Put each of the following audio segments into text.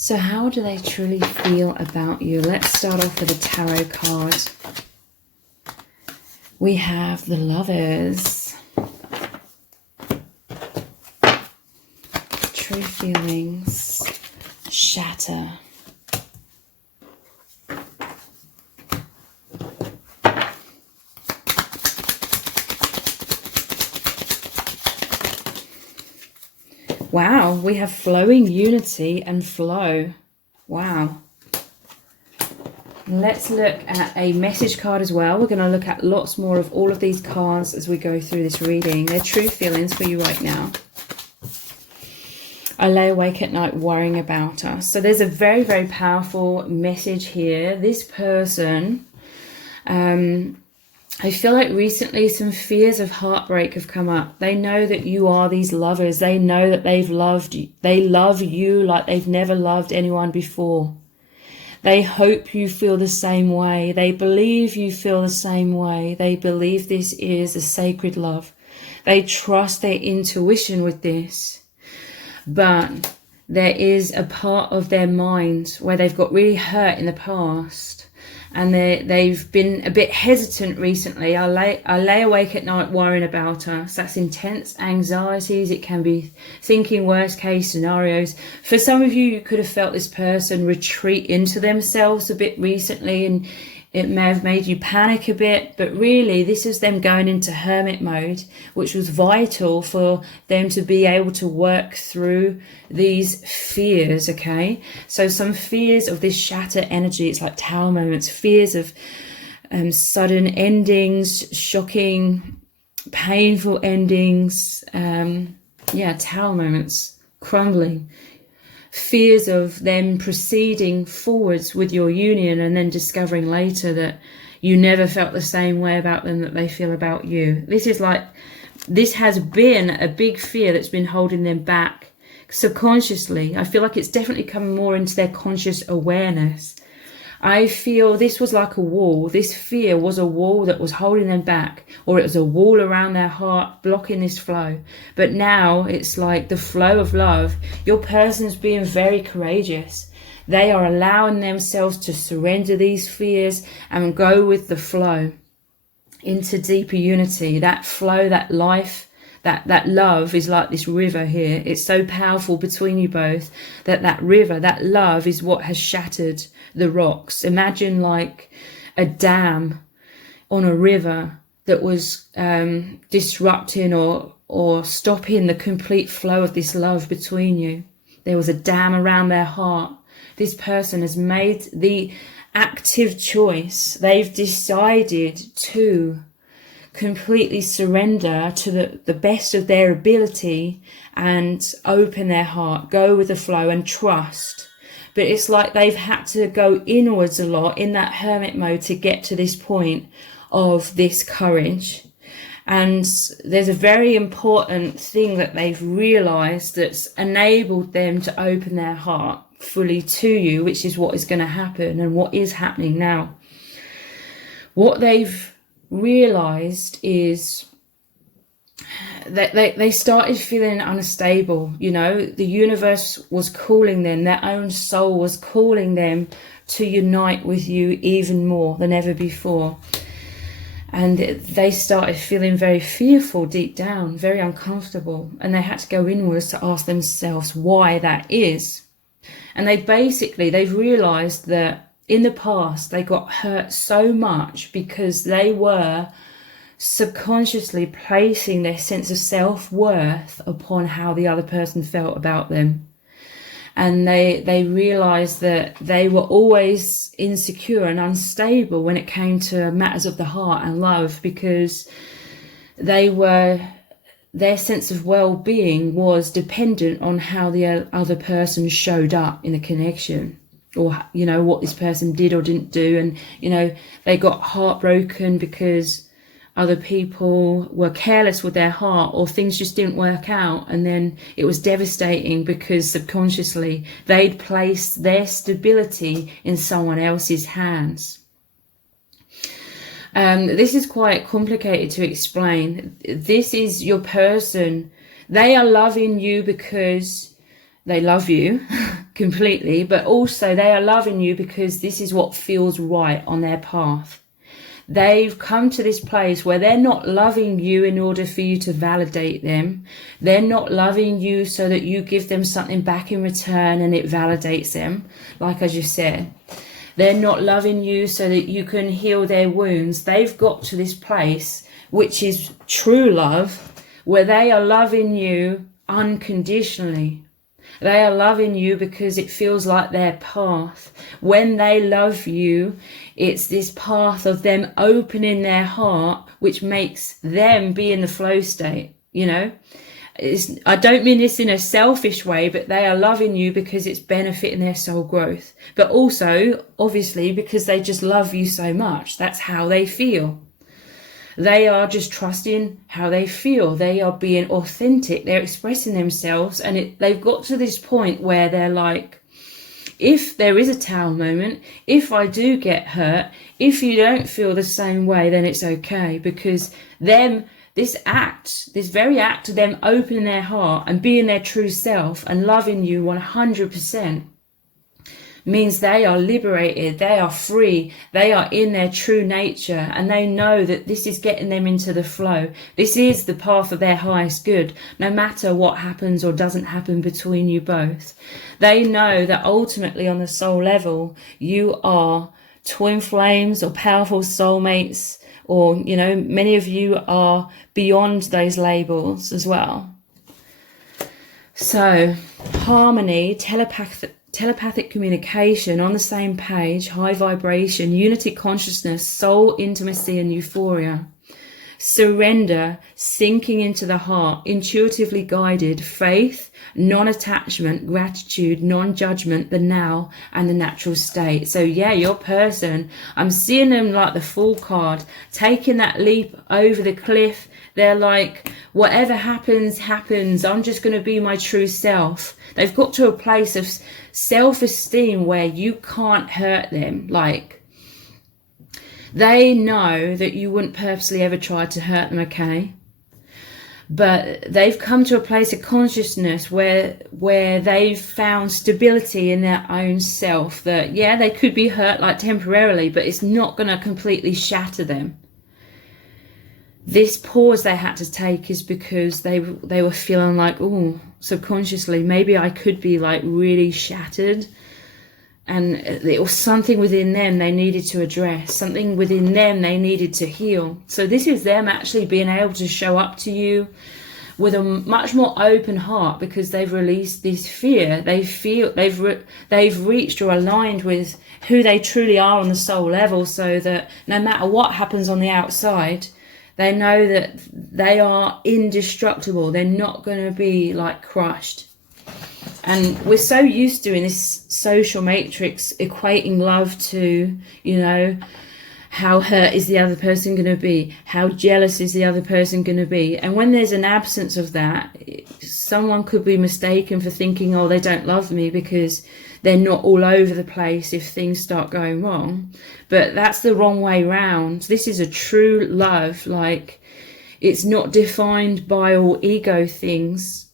So how do they truly feel about you? Let's start off with a tarot card. We have the Lovers. True feelings. Shatter. Wow, we have flowing unity and flow. Wow. Let's look at a message card as well. We're going to look at lots more of all of these cards as we go through this reading. They're true feelings for you right now. I lay awake at night worrying about us. So there's a very, very powerful message here. This person, I feel like recently some fears of heartbreak have come up. They know that you are these lovers. They know that they love you like they've never loved anyone before. They hope you feel the same way. They believe you feel the same way. They believe this is a sacred love. They trust their intuition with this. But there is a part of their mind where they've got really hurt in the past. And they've been a bit hesitant recently. I lay awake at night worrying about us. That's intense anxieties. It can be thinking worst case scenarios. For some of you, you could have felt this person retreat into themselves a bit recently, and it may have made you panic a bit, but really this is them going into hermit mode, which was vital for them to be able to work through these fears, okay? So some fears of this shatter energy, it's like tower moments, fears of sudden endings, shocking, painful endings, tower moments, crumbling. Fears of them proceeding forwards with your union and then discovering later that you never felt the same way about them that they feel about you. This has been a big fear that's been holding them back subconsciously. I feel like it's definitely come more into their conscious awareness. I feel this was like a wall. This fear was a wall that was holding them back, or it was a wall around their heart blocking this flow. But now it's like the flow of love. Your person's being very courageous. They are allowing themselves to surrender these fears and go with the flow into deeper unity. That flow, that life, that love is like this river here. It's so powerful between you both that river, that love is what has shattered the rocks. Imagine like a dam on a river that was disrupting or stopping the complete flow of this love between you. There was a dam around their heart. This person has made the active choice. They've decided to completely surrender to the best of their ability and open their heart, go with the flow and trust. But it's like they've had to go inwards a lot in that hermit mode to get to this point of this courage. And there's a very important thing that they've realized that's enabled them to open their heart fully to you, which is what is going to happen and what is happening now. What they've realized is that they started feeling unstable. You know, the universe was calling them, their own soul was calling them to unite with you even more than ever before. And they started feeling very fearful deep down, very uncomfortable, and they had to go inwards to ask themselves why that is. And they've realized that in the past, they got hurt so much because they were subconsciously placing their sense of self-worth upon how the other person felt about them. And they realized that they were always insecure and unstable when it came to matters of the heart and love, because their sense of well-being was dependent on how the other person showed up in the connection, or, you know, what this person did or didn't do. And, you know, they got heartbroken because other people were careless with their heart, or things just didn't work out. And then it was devastating because subconsciously they'd placed their stability in someone else's hands. This is quite complicated to explain. This is your person. They are loving you because they love you completely, but also they are loving you because this is what feels right on their path. They've come to this place where they're not loving you in order for you to validate them. They're not loving you so that you give them something back in return and it validates them, like I just said. They're not loving you so that you can heal their wounds. They've got to this place, which is true love, where they are loving you unconditionally. They are loving you because it feels like their path. When they love you, it's this path of them opening their heart, which makes them be in the flow state, you know. I don't mean this in a selfish way, but they are loving you because it's benefiting their soul growth. But also, obviously, because they just love you so much. That's how they feel. They are just trusting how they feel. They are being authentic. They're expressing themselves. And they've got to this point where they're like, if there is a towel moment, if I do get hurt, if you don't feel the same way, then it's okay. Because this very act of them opening their heart and being their true self and loving you 100% means they are liberated, they are free, they are in their true nature, and they know that this is getting them into the flow. This is the path of their highest good, no matter what happens or doesn't happen between you both. They know that ultimately on the soul level, you are twin flames or powerful soulmates, or, you know, many of you are beyond those labels as well. So, harmony, telepathic communication, on the same page, high vibration, unity consciousness, soul intimacy and euphoria. Surrender, sinking into the heart, intuitively guided, faith, non-attachment, gratitude, non-judgment, the now and the natural state. So yeah, your person, I'm seeing them like the Fool card, taking that leap over the cliff. They're like, whatever happens, happens. I'm just going to be my true self. They've got to a place of self-esteem where you can't hurt them. Like, they know that you wouldn't purposely ever try to hurt them, okay? But they've come to a place of consciousness where they've found stability in their own self. That, yeah, they could be hurt like temporarily, but it's not going to completely shatter them. This pause they had to take is because they were feeling like, oh, subconsciously, maybe I could be like really shattered. And it was something within them they needed to address, something within them they needed to heal. So this is them actually being able to show up to you with a much more open heart because they've released this fear. They feel they've reached or aligned with who they truly are on the soul level, so that no matter what happens on the outside, they know that they are indestructible. They're not going to be like crushed. And we're so used to in this social matrix equating love to, you know, how hurt is the other person going to be? How jealous is the other person going to be? And when there's an absence of that, someone could be mistaken for thinking, oh, they don't love me because they're not all over the place if things start going wrong. But that's the wrong way round. This is a true love. Like, it's not defined by all ego things.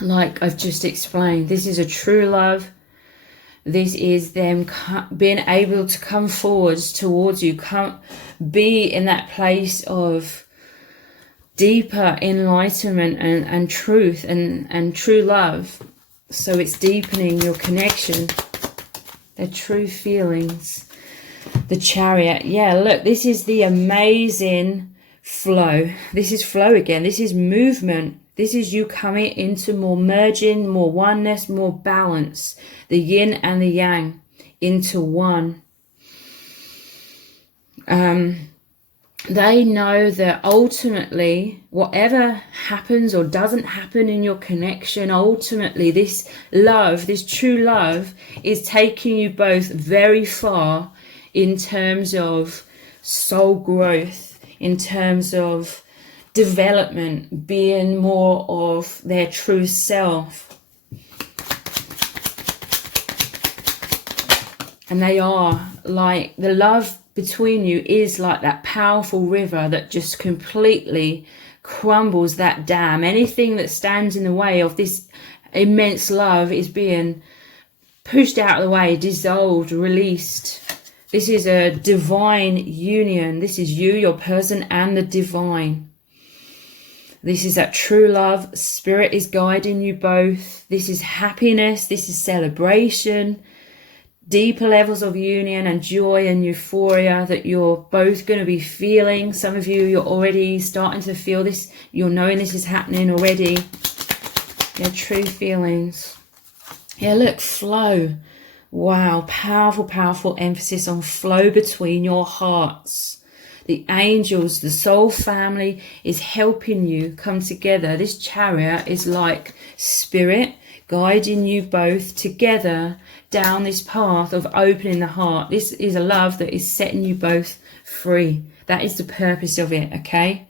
Like I've just explained, this is a true love. This is them being able to come forwards towards you, be in that place of deeper enlightenment and truth and true love. So it's deepening your connection, the true feelings. The Chariot. Yeah, look, this is the amazing flow. This is flow again. This is movement. This is you coming into more merging, more oneness, more balance. The yin and the yang into one. They know that ultimately, whatever happens or doesn't happen in your connection, ultimately this love, this true love, is taking you both very far in terms of soul growth, in terms of development, being more of their true self. And they are like, the love between you is like that powerful river that just completely crumbles that dam. Anything that stands in the way of this immense love is being pushed out of the way, dissolved, released. This is a divine union. This is you, your person, and the divine. This is that true love. Spirit is guiding you both. This is happiness. This is celebration. Deeper levels of union and joy and euphoria that you're both going to be feeling. Some of you, you're already starting to feel this. You're knowing this is happening already. Your true feelings. Yeah, look, flow. Wow, powerful, powerful emphasis on flow between your hearts. The angels, the soul family is helping you come together. This chariot is like spirit guiding you both together down this path of opening the heart. This is a love that is setting you both free. That is the purpose of it, okay?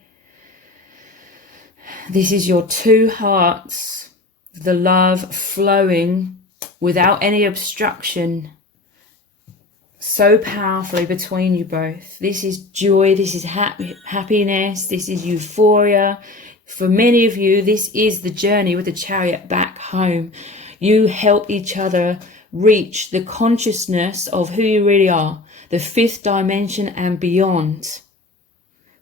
This is your two hearts, the love flowing without any obstruction, so powerfully between you both. This is joy, this is happiness, this is euphoria. For many of you, this is the journey with the chariot back home. You help each other reach the consciousness of who you really are, the fifth dimension and beyond.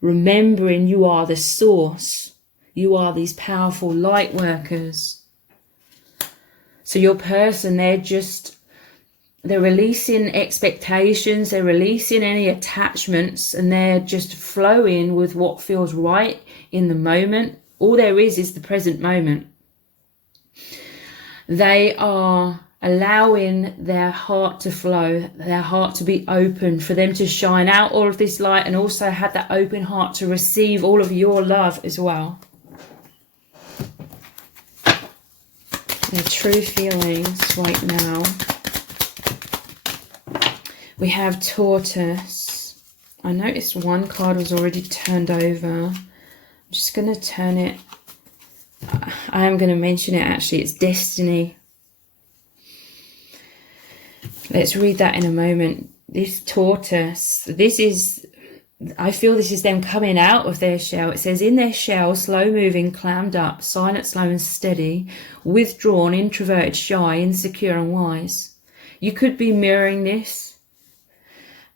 Remembering you are the source. You are these powerful light workers. So your person, they're releasing expectations, they're releasing any attachments, and they're just flowing with what feels right in the moment. All there is the present moment. They are allowing their heart to flow, their heart to be open, for them to shine out all of this light, and also have that open heart to receive all of your love as well. Their true feelings right now. We have Tortoise. I noticed one card was already turned over. I'm just going to turn it. I am going to mention it actually. It's Destiny. Let's read that in a moment. This Tortoise, I feel this is them coming out of their shell. It says, in their shell, slow moving, clammed up, silent, slow and steady, withdrawn, introverted, shy, insecure and wise. You could be mirroring this.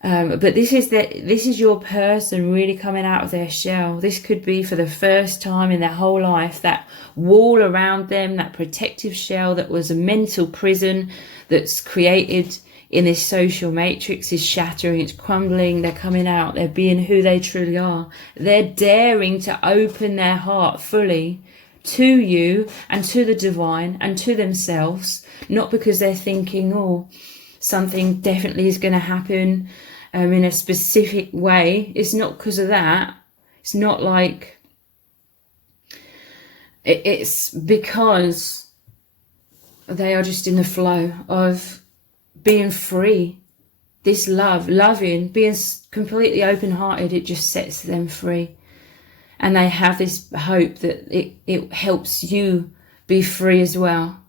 But this is your person really coming out of their shell. This could be for the first time in their whole life. That wall around them, that protective shell that was a mental prison that's created in this social matrix is shattering, it's crumbling, they're coming out, they're being who they truly are. They're daring to open their heart fully to you and to the divine and to themselves, not because they're thinking, oh, something definitely is going to happen in a specific way. It's not because of that. It's not like, it's because they are just in the flow of being free. This loving, being completely open-hearted, it just sets them free. And they have this hope that it helps you be free as well.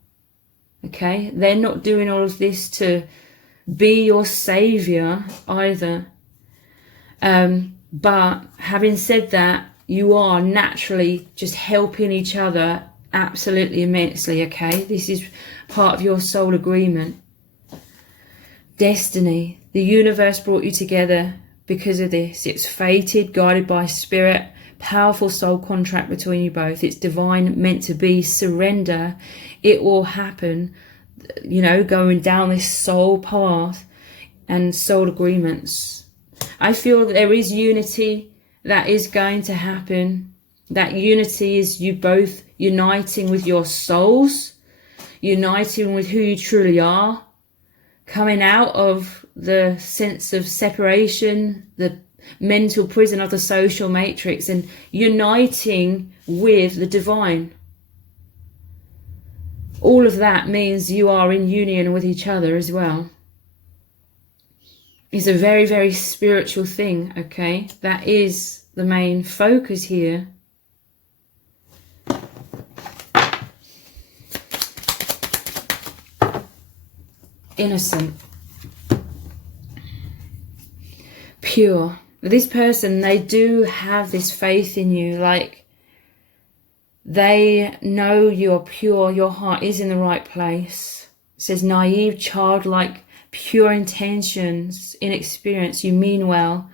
Okay? They're not doing all of this to be your savior either. But having said that, you are naturally just helping each other absolutely immensely, okay? This is part of your soul agreement. Destiny. The universe brought you together because of this. It's fated, guided by spirit, powerful soul contract between you both. It's divine, meant to be. Surrender. It will happen, you know, going down this soul path and soul agreements. I feel that there is unity that is going to happen. That unity is you both uniting with your souls, uniting with who you truly are, coming out of the sense of separation, the mental prison of the social matrix, and uniting with the divine. All of that means you are in union with each other as well. It's a very, very spiritual thing, okay? That is the main focus here. Innocent. Pure. This person, they do have this faith in you, like They know you're pure, your heart is in the right place. It says naive, childlike, pure intentions, inexperience, you mean well.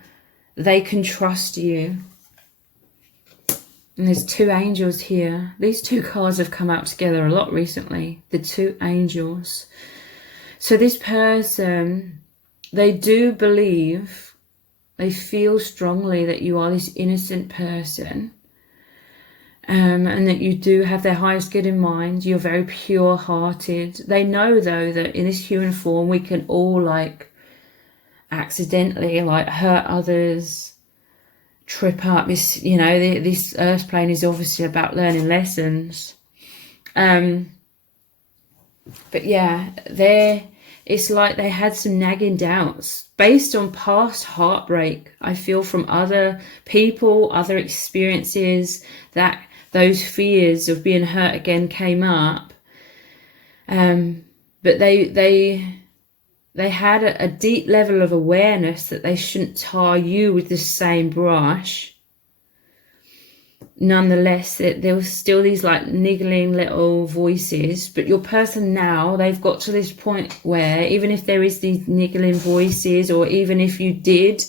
They can trust you. And there's two angels here. These two cards have come out together a lot recently. The two angels. So this person, they do believe, they feel strongly that you are this innocent person. And that you do have their highest good in mind. You're very pure-hearted. They know, though, that in this human form, we can all, like, accidentally, like, hurt others, trip up. This, you know, this earth plane is obviously about learning lessons. But, yeah, it's like they had some nagging doubts based on past heartbreak. I feel from other people, other experiences, that those fears of being hurt again came up. But they had a deep level of awareness that they shouldn't tar you with the same brush. Nonetheless, there was still these like niggling little voices. But your person now, they've got to this point where even if there is these niggling voices, or even if you did,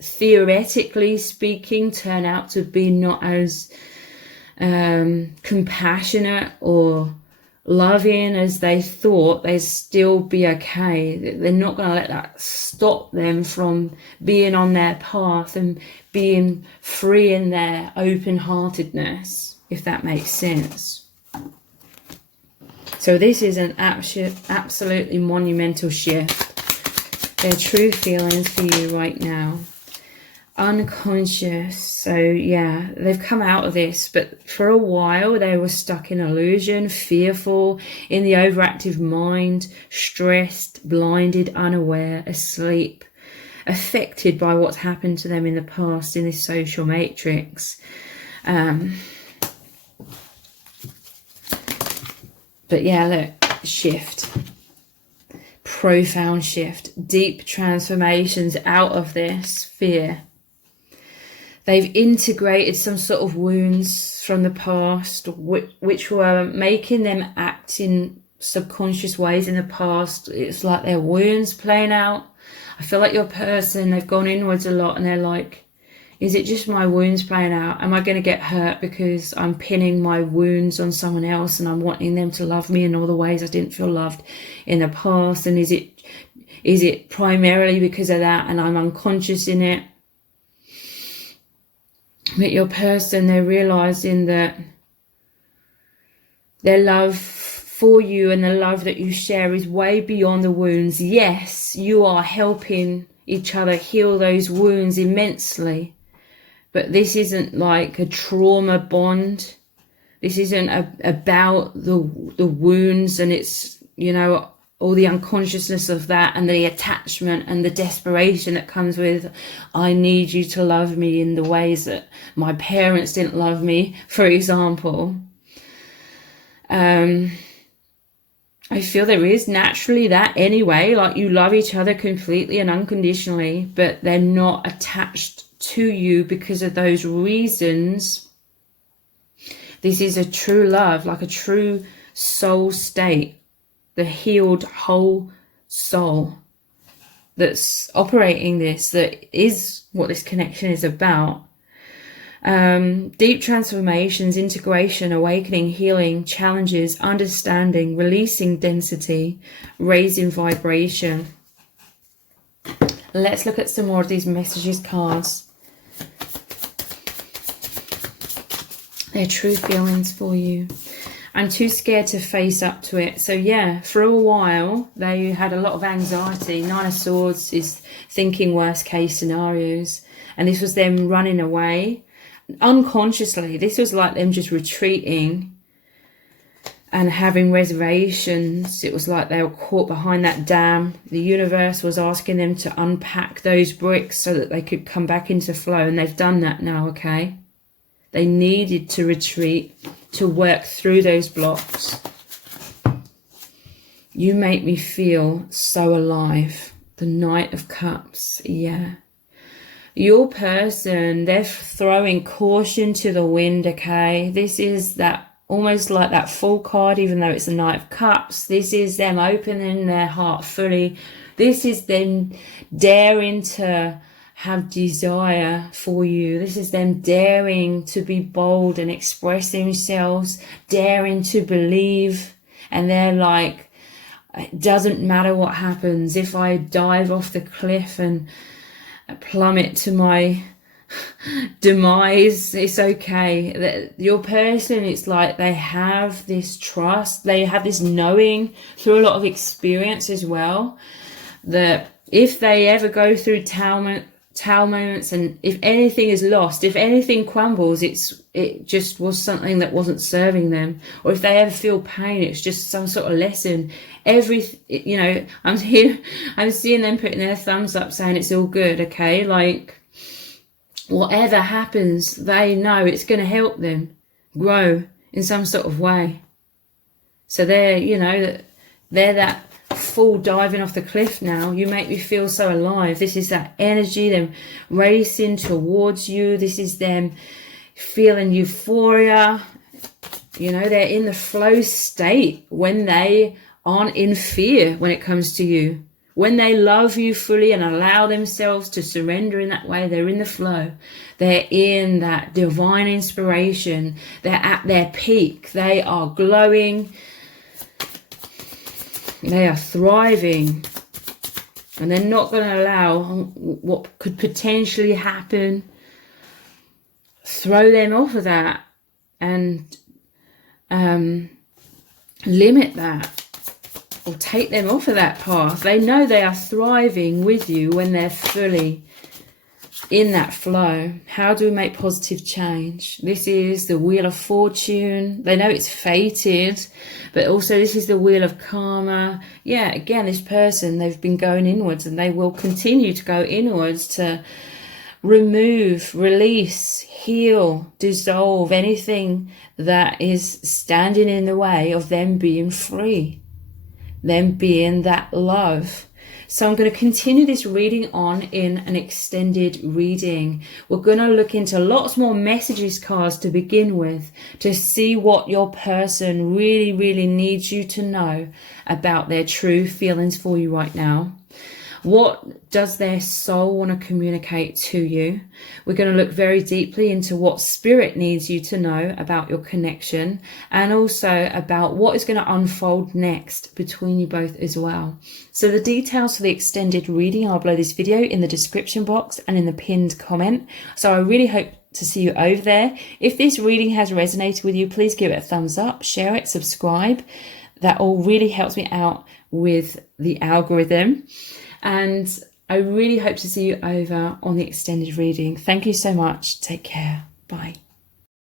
theoretically speaking, turn out to be not as compassionate or loving as they thought, they'd still be okay. They're not going to let that stop them from being on their path and being free in their open-heartedness, if that makes sense. So this is an absolutely monumental shift. Their true feelings for you right now. Unconscious. So yeah, they've come out of this, but for a while they were stuck in illusion, fearful, in the overactive mind, stressed, blinded, unaware, asleep, affected by what's happened to them in the past in this social matrix. But yeah, look, shift. Profound shift. Deep transformations out of this fear. They've integrated some sort of wounds from the past, which were making them act in subconscious ways in the past. It's like their wounds playing out. I feel like your person, they've gone inwards a lot and they're like, is it just my wounds playing out? Am I going to get hurt because I'm pinning my wounds on someone else and I'm wanting them to love me in all the ways I didn't feel loved in the past? And is it primarily because of that and I'm unconscious in it? But your person, they're realizing that their love for you and the love that you share is way beyond the wounds. Yes, you are helping each other heal those wounds immensely. But this isn't like a trauma bond. This isn't about the wounds and it's, you know, all the unconsciousness of that and the attachment and the desperation that comes with, I need you to love me in the ways that my parents didn't love me, for example. I feel there is naturally that anyway, like you love each other completely and unconditionally, but they're not attached to you because of those reasons. This is a true love, like a true soul state. The healed whole soul that's operating this, that is what this connection is about. Deep transformations, integration, awakening, healing, challenges, understanding, releasing density, raising vibration. Let's look at some more of these messages cards. Their true feelings for you. I'm too scared to face up to it. So yeah, for a while, they had a lot of anxiety. Nine of Swords is thinking worst case scenarios. And this was them running away. Unconsciously, this was like them just retreating and having reservations. It was like they were caught behind that dam. The universe was asking them to unpack those bricks so that they could come back into flow. And they've done that now, okay? They needed to retreat to work through those blocks. You make me feel so alive. The Knight of Cups, yeah. Your person, they're throwing caution to the wind, okay? This is that almost like that Fool card, even though it's the Knight of Cups. This is them opening their heart fully. This is them daring to have desire for you. This is them daring to be bold and express themselves, daring to believe. And they're like, it doesn't matter what happens. If I dive off the cliff and plummet to my demise, it's okay. Your person, it's like they have this trust, they have this knowing through a lot of experience as well, that if they ever go through tower moments, and if anything is lost, if anything crumbles, it just was something that wasn't serving them. Or if they ever feel pain, it's just some sort of lesson. You know, I'm seeing them putting their thumbs up saying it's all good, okay? Like, whatever happens, they know it's going to help them grow in some sort of way. So they're, you know, they're that Fool diving off the cliff now. You make me feel so alive. This is that energy, them racing towards you. This is them feeling euphoria. You know, they're in the flow state when they aren't in fear when it comes to you. When they love you fully and allow themselves to surrender in that way, they're in the flow. They're in that divine inspiration. They're at their peak. They are glowing. They are thriving. And they're not going to allow what could potentially happen throw them off of that and limit that. Or take them off of that path. They know they are thriving with you when they're fully in that flow. How do we make positive change? This is the Wheel of Fortune. They know it's fated, but also this is the Wheel of Karma. Yeah, again, this person, they've been going inwards and they will continue to go inwards to remove, release, heal, dissolve anything that is standing in the way of them being free. Them being that love. So I'm going to continue this reading on in an extended reading. We're going to look into lots more messages cards to begin with, to see what your person really, really needs you to know about their true feelings for you right now. What does their soul want to communicate to you? We're going to look very deeply into what spirit needs you to know about your connection, and also about what is going to unfold next between you both as well. So the details for the extended reading are below this video in the description box and in the pinned comment. So I really hope to see you over there. If this reading has resonated with you, please give it a thumbs up, share it, subscribe. That all really helps me out with the algorithm. And I really hope to see you over on the extended reading. Thank you so much. Take care. Bye.